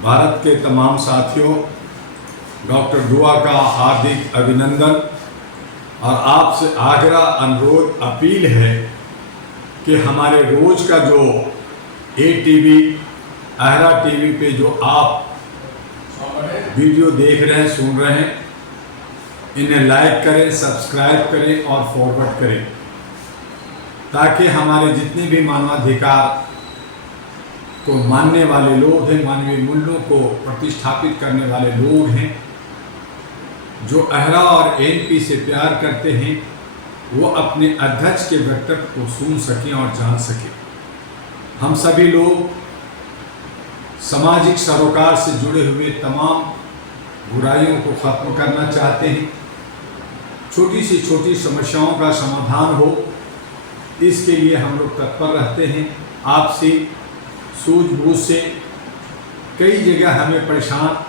भारत के तमाम साथियों, डॉक्टर दुआ का हार्दिक अभिनंदन। और आपसे आग्रह, अनुरोध, अपील है कि हमारे रोज का जो ATV अहरा TV पे जो आप वीडियो देख रहे हैं, सुन रहे हैं, इन्हें लाइक करें, सब्सक्राइब करें और फॉरवर्ड करें, ताकि हमारे जितने भी मानवाधिकार को मानने वाले लोग हैं, मानवीय मूल्यों को प्रतिष्ठापित करने वाले लोग हैं, जो अहरा और ANP से प्यार करते हैं, वो अपने अध्यक्ष के वक्तव्य को सुन सकें और जान सकें। हम सभी लोग सामाजिक सरोकार से जुड़े हुए तमाम बुराइयों को खत्म करना चाहते हैं। छोटी सी छोटी समस्याओं का समाधान हो, इसके लिए हम लोग तत्पर रहते हैं। आपसी सूझबूझ से कई जगह हमें परेशान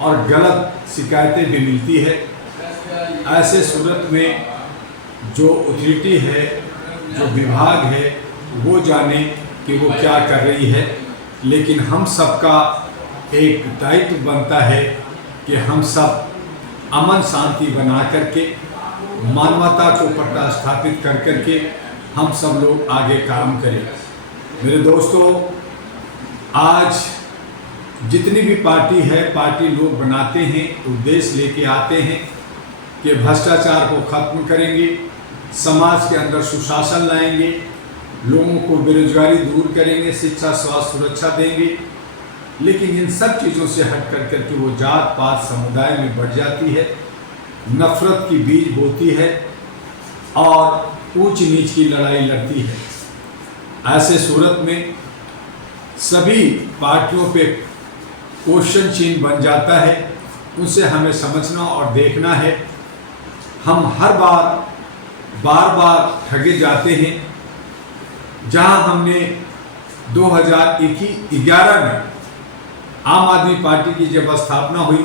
और गलत शिकायतें भी मिलती है। ऐसे सूरत में जो अथॉरिटी है, जो विभाग है, वो जाने कि वो क्या कर रही है, लेकिन हम सबका एक दायित्व बनता है कि हम सब अमन शांति बना करके, मानवता को प्रतिष्ठापित कर करके हम सब लोग आगे काम करें। मेरे दोस्तों, आज जितनी भी पार्टी है, पार्टी लोग बनाते हैं, उद्देश्य लेके आते हैं कि भ्रष्टाचार को खत्म करेंगे, समाज के अंदर सुशासन लाएंगे, लोगों को बेरोजगारी दूर करेंगे, शिक्षा, स्वास्थ्य, सुरक्षा देंगे। लेकिन इन सब चीज़ों से हट कर करके वो जात पात समुदाय में बढ़ जाती है, नफरत की बीज बोती है और ऊंच नीच की लड़ाई लड़ती है। ऐसे सूरत में सभी पार्टियों पे क्वेश्चन चिन्ह बन जाता है। उनसे हमें समझना और देखना है। हम हर बार बार ठगे जाते हैं। जहां हमने 2011 में आम आदमी पार्टी की जब स्थापना हुई,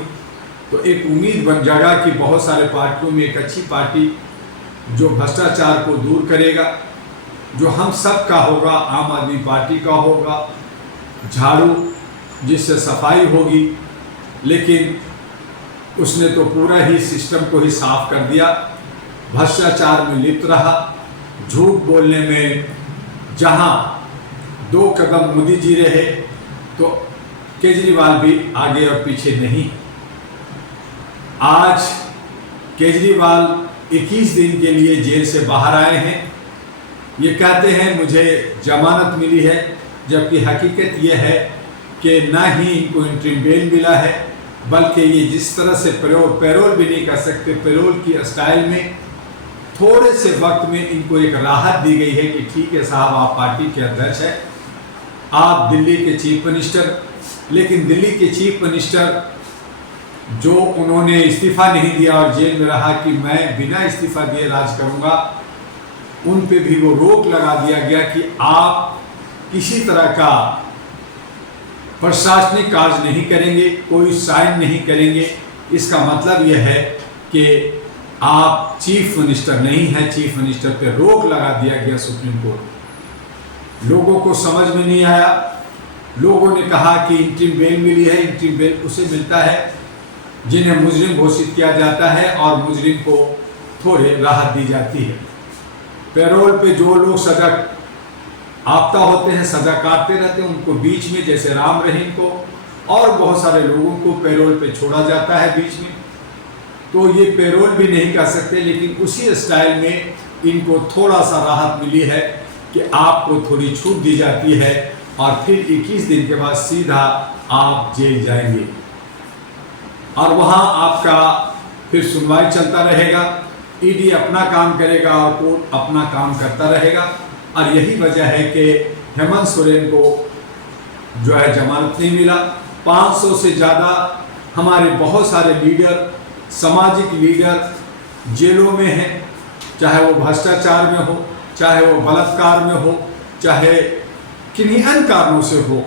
तो एक उम्मीद बन जाएगा कि बहुत सारे पार्टियों में एक अच्छी पार्टी जो भ्रष्टाचार को दूर करेगा, जो हम सब का होगा, आम आदमी पार्टी का होगा, झाड़ू जिससे सफाई होगी। लेकिन उसने तो पूरा ही सिस्टम को ही साफ कर दिया, भ्रष्टाचार में लिप्त रहा, झूठ बोलने में। जहां 2 कदम मोदी जी रहे, तो केजरीवाल भी आगे और पीछे नहीं। आज केजरीवाल 21 दिन के लिए जेल से बाहर आए हैं। ये कहते हैं मुझे जमानत मिली है, जबकि हकीकत ये है कि ना ही इनको इंटरिम बेल मिला है, बल्कि ये जिस तरह से पैरोल भी नहीं कर सकते, पैरोल की स्टाइल में थोड़े से वक्त में इनको एक राहत दी गई है कि ठीक है साहब, आप पार्टी के अध्यक्ष हैं, आप दिल्ली के चीफ मिनिस्टर। लेकिन दिल्ली के चीफ मिनिस्टर जो उन्होंने इस्तीफा नहीं दिया और जेल में रहा कि मैं बिना इस्तीफा दिए राज करूंगा, उन पे भी वो रोक लगा दिया गया कि आप किसी तरह का प्रशासनिक कार्य नहीं करेंगे, कोई साइन नहीं करेंगे। इसका मतलब यह है कि आप चीफ मिनिस्टर नहीं हैं। चीफ मिनिस्टर पे रोक लगा दिया गया सुप्रीम कोर्ट। लोगों को समझ में नहीं आया। लोगों ने कहा कि इंटरिम बेल मिली है। इंटरिम बेल उसे मिलता है जिन्हें मुजरिम घोषित किया जाता है और मुजरिम को थोड़े राहत दी जाती है। पैरोल पे जो लोग सजा आपता होते हैं, सजा काटते रहते हैं, उनको बीच में, जैसे राम रहीम को और बहुत सारे लोगों को पैरोल पे छोड़ा जाता है बीच में। तो ये पैरोल भी नहीं कर सकते, लेकिन उसी स्टाइल में इनको थोड़ा सा राहत मिली है कि आपको थोड़ी छूट दी जाती है और फिर 21 दिन के बाद सीधा आप जेल जाएंगे और वहाँ आपका फिर सुनवाई चलता रहेगा। ED अपना काम करेगा और कोर्ट अपना काम करता रहेगा। और यही वजह है कि हेमंत सोरेन को जो है जमानत नहीं मिला। 500 से ज़्यादा हमारे बहुत सारे लीडर, सामाजिक लीडर जेलों में हैं, चाहे वो भ्रष्टाचार में हो, चाहे वो बलात्कार में हो, चाहे किन्हीं अन्य कारणों से हो,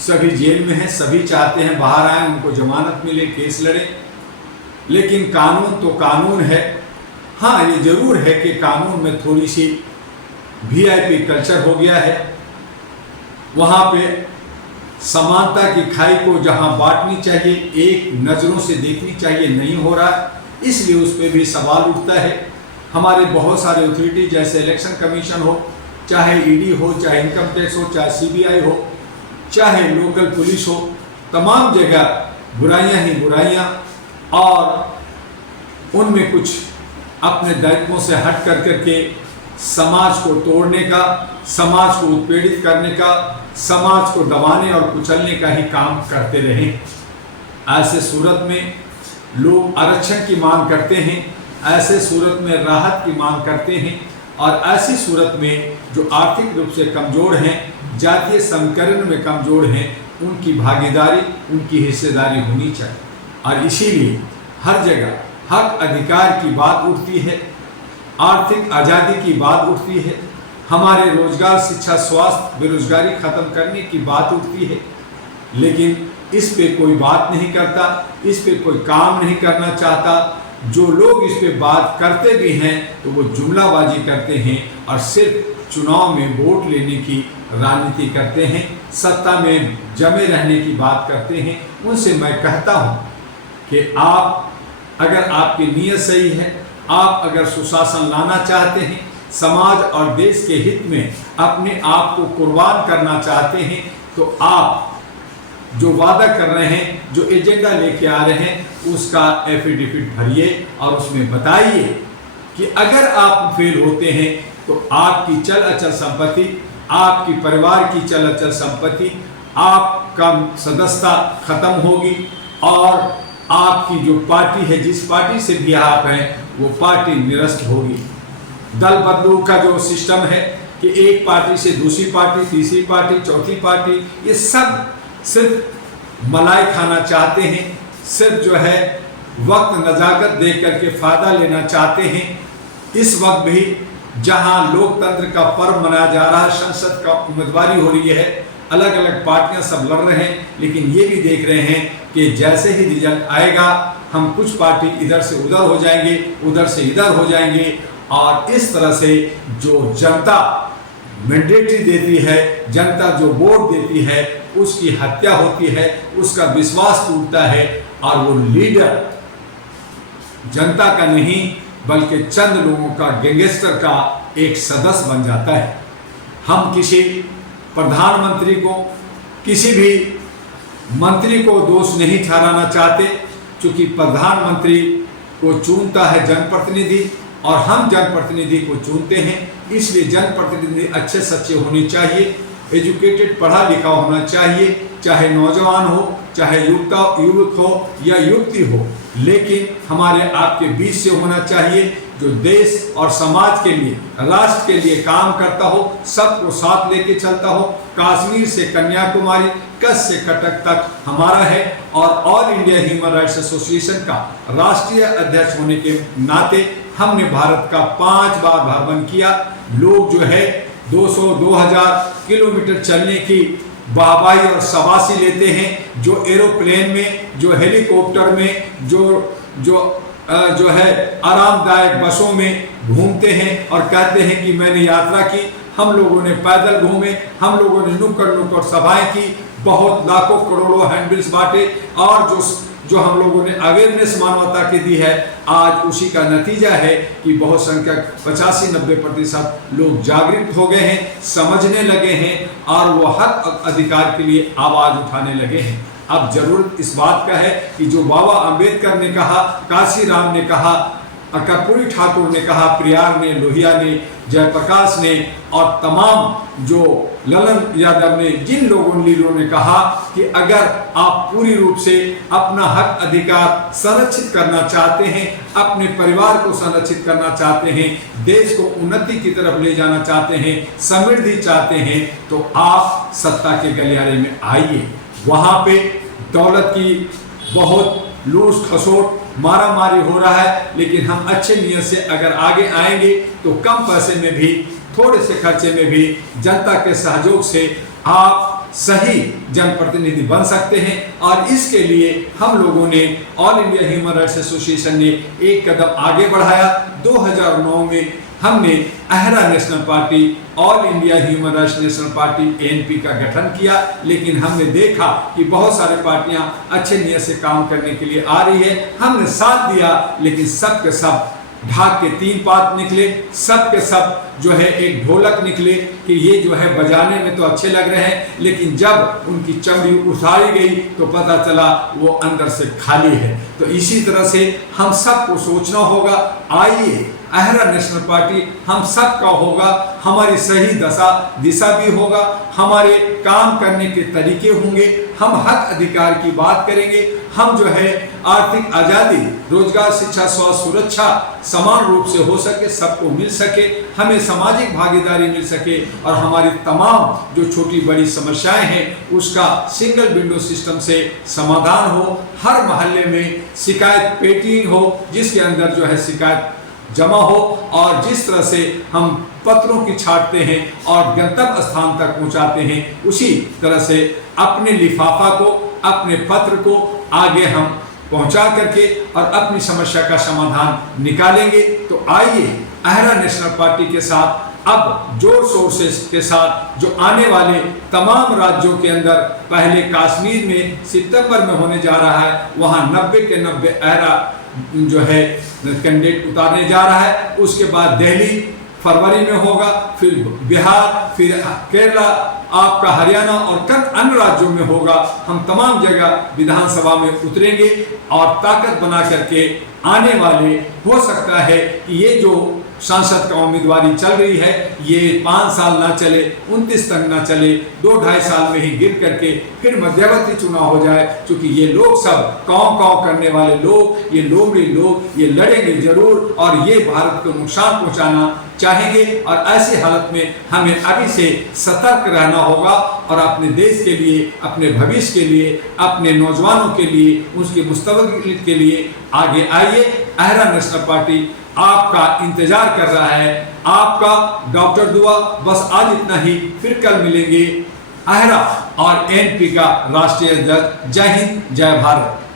सभी जेल में हैं। सभी चाहते हैं बाहर आए, उनको जमानत मिले, केस लड़े। लेकिन कानून तो कानून है। हाँ, ये जरूर है कि कानून में थोड़ी सी VIP कल्चर हो गया है। वहाँ पे समानता की खाई को जहां बांटनी चाहिए, एक नज़रों से देखनी चाहिए, नहीं हो रहा, इसलिए उस पर भी सवाल उठता है। हमारे बहुत सारे अथॉरिटी जैसे इलेक्शन कमीशन हो, चाहे ईडी हो, चाहे इनकम टैक्स हो, चाहे सीबीआई हो, चाहे लोकल पुलिस हो, तमाम जगह बुराइयां ही बुराइयां, और उनमें कुछ अपने दायित्वों से हट कर करके समाज को तोड़ने का, समाज को उत्पीड़ित करने का, समाज को दबाने और कुचलने का ही काम करते रहे। ऐसे सूरत में लोग आरक्षण की मांग करते हैं, ऐसे सूरत में राहत की मांग करते हैं, और ऐसी सूरत में जो आर्थिक रूप से कमज़ोर हैं, जातीय समीकरण में कमज़ोर हैं, उनकी भागीदारी, उनकी हिस्सेदारी होनी चाहिए। और इसीलिए हर जगह हक अधिकार की बात उठती है, आर्थिक आज़ादी की बात उठती है, हमारे रोजगार, शिक्षा, स्वास्थ्य, बेरोजगारी खत्म करने की बात उठती है, लेकिन इस पे कोई बात नहीं करता, इस पे कोई काम नहीं करना चाहता। जो लोग इस पे बात करते भी हैं तो वो जुमलाबाजी करते हैं और सिर्फ चुनाव में वोट लेने की राजनीति करते हैं, सत्ता में जमे रहने की बात करते हैं। उनसे मैं कहता हूं कि आप, अगर आपकी नीयत सही है, आप अगर सुशासन लाना चाहते हैं, समाज और देश के हित में अपने आप को कुर्बान करना चाहते हैं, तो आप जो वादा कर रहे हैं, जो एजेंडा लेके आ रहे हैं, उसका एफिडेविट भरिए और उसमें बताइए कि अगर आप फेल होते हैं तो आपकी चल अचल संपत्ति, आपकी परिवार की चल अचल संपत्ति, आपका सदस्यता खत्म होगी और आपकी जो पार्टी है, जिस पार्टी से भी आप हैं, वो पार्टी निरस्त होगी। दल बदलू का जो सिस्टम है कि एक पार्टी से दूसरी पार्टी, तीसरी पार्टी, चौथी पार्टी, ये सब सिर्फ मलाई खाना चाहते हैं, सिर्फ जो है वक्त नजाकत देख करके फायदा लेना चाहते हैं। इस वक्त भी जहां लोकतंत्र का पर्व मनाया जा रहा है, संसद का उम्मीदवारी हो रही है, अलग अलग पार्टियां सब लड़ रहे हैं, लेकिन ये भी देख रहे हैं कि जैसे ही रिजल्ट आएगा, हम कुछ पार्टी इधर से उधर हो जाएंगे, उधर से इधर हो जाएंगे, और इस तरह से जो जनता मैंडेटरी देती है, जनता जो वोट देती है, उसकी हत्या होती है, उसका विश्वास टूटता है, और वो लीडर जनता का नहीं बल्कि चंद लोगों का, गैंगस्टर का एक सदस्य बन जाता है। हम किसी प्रधानमंत्री को, किसी भी मंत्री को दोष नहीं ठहराना चाहते, क्योंकि प्रधानमंत्री को चुनता है जनप्रतिनिधि और हम जनप्रतिनिधि को चुनते हैं। इसलिए जनप्रतिनिधि अच्छे सच्चे होने चाहिए, एजुकेटेड, पढ़ा लिखा होना चाहिए, चाहे नौजवान हो, चाहे युवक हो या युवती हो, लेकिन हमारे आपके बीच से होना चाहिए जो देश और समाज के लिए, राष्ट्र के लिए काम करता हो, सबको साथ लेके चलता हो। कश्मीर से कन्याकुमारी, कच्छ से कटक तक हमारा है, और all India human rights association का राष्ट्रीय अध्यक्ष होने के नाते हमने भारत का 5 बार भ्रमण किया। लोग जो है 200-2000 किलोमीटर चलने की वाहवाही और शाबाशी लेते हैं, जो एरोप्लेन में, जो हेलीकॉप्टर में, जो है आरामदायक बसों में घूमते हैं और कहते हैं कि मैंने यात्रा की। हम लोगों ने पैदल घूमे, हम लोगों ने नुक्कड़ सभाएं की, बहुत लाखों करोड़ों हैंडबिल्स बांटे, और जो हम लोगों ने अवेयरनेस मानवता की दी है, आज उसी का नतीजा है कि बहुत संख्यक 85-90% लोग जागृत हो गए हैं, समझने लगे हैं, और वो हक अधिकार के लिए आवाज उठाने लगे हैं। अब जरूरत इस बात का है कि जो बाबा अंबेडकर ने कहा, काशीराम ने कहा, कर्पूरी ठाकुर ने कहा, प्रियार ने, लोहिया ने, जयप्रकाश ने, और तमाम जो ललन यादव ने, जिन लोगों ने कहा कि अगर आप पूरी रूप से अपना हक अधिकार संरक्षित करना चाहते हैं, अपने परिवार को संरक्षित करना चाहते हैं, देश को उन्नति की तरफ ले जाना चाहते हैं, समृद्धि चाहते हैं, तो आप सत्ता के गलियारे में आइए। वहाँ पे दौलत की बहुत लूट खसोट, मारा मारी हो रहा है, लेकिन हम अच्छे नियत से अगर आगे आएंगे तो कम पैसे में भी, थोड़े से खर्चे में भी, जनता के सहयोग से आप सही जनप्रतिनिधि बन सकते हैं। और इसके लिए हम लोगों ने, all India human rights association ने एक कदम आगे बढ़ाया। 2009 में हमने अहरा national party, all India human rights national party ANP का गठन किया। लेकिन हमने देखा कि बहुत सारे पार्टियां अच्छे नियत से काम करने के लिए आ रही है, हमने साथ दिया, लेकिन सब के सब ढाक के 3 पात निकले, सब के सब जो है एक ढोलक निकले कि ये जो है बजाने में तो अच्छे लग रहे हैं, लेकिन जब उनकी चमड़ी उतारी गई तो पता चला वो अंदर से खाली है। तो इसी तरह से हम सबको सोचना होगा, आइए अहरा नेशनल पार्टी हम सब का होगा, हमारी सही दिशा भी होगा, हमारे काम करने के तरीके होंगे, हम हक अधिकार की बात करेंगे, हम जो है आर्थिक आज़ादी, रोजगार, शिक्षा, स्वास्थ्य, सुरक्षा समान रूप से हो सके, सबको मिल सके, हमें सामाजिक भागीदारी मिल सके और हमारी तमाम जो छोटी बड़ी समस्याएं हैं उसका सिंगल विंडो सिस्टम से समाधान हो। हर मोहल्ले में शिकायत पेटी हो जिसके अंदर जो है शिकायत जमा हो, और जिस तरह से हम पत्रों की छाटते हैं और गंतव्य स्थान तक पहुंचाते हैं, उसी तरह से अपने लिफाफा को, अपने पत्र को आगे हम पहुंचा करके और अपनी समस्या का समाधान निकालेंगे। तो आइए अहरा नेशनल पार्टी के साथ अब जोर शोर से के साथ जो आने वाले तमाम राज्यों के अंदर, पहले कश्मीर में सितंबर में होने जा रहा है, वहां 90 के 90 अहरा जो है कैंडिडेट उतारने जा रहा है, उसके बाद दिल्ली फरवरी में होगा, फिर बिहार, फिर केरला, आपका हरियाणा और कई अन्य राज्यों में होगा। हम तमाम जगह विधानसभा में उतरेंगे और ताकत बना करके आने वाले, हो सकता है कि ये जो सांसद का उम्मीदवारी चल रही है ये 5 साल ना चले, 29 तक ना चले, 2-2.5 साल में ही गिर करके फिर मध्यवर्ती चुनाव हो जाए, क्योंकि ये लोग सब काँव करने वाले लोग, ये लोमड़ी लोग, ये लड़ेंगे जरूर और ये भारत को नुकसान पहुंचाना चाहेंगे। और ऐसी हालत में हमें अभी से सतर्क रहना होगा और अपने देश के लिए, अपने भविष्य के लिए, अपने नौजवानों के लिए, उसके मुस्तकबिल के लिए आगे आइए। अहरा नेशनल पार्टी आपका इंतजार कर रहा है, आपका डॉक्टर दुआ। बस आज इतना ही, फिर कल मिलेंगे। अहरा और ANP का राष्ट्रीय अध्यक्ष। जय हिंद, जय भारत।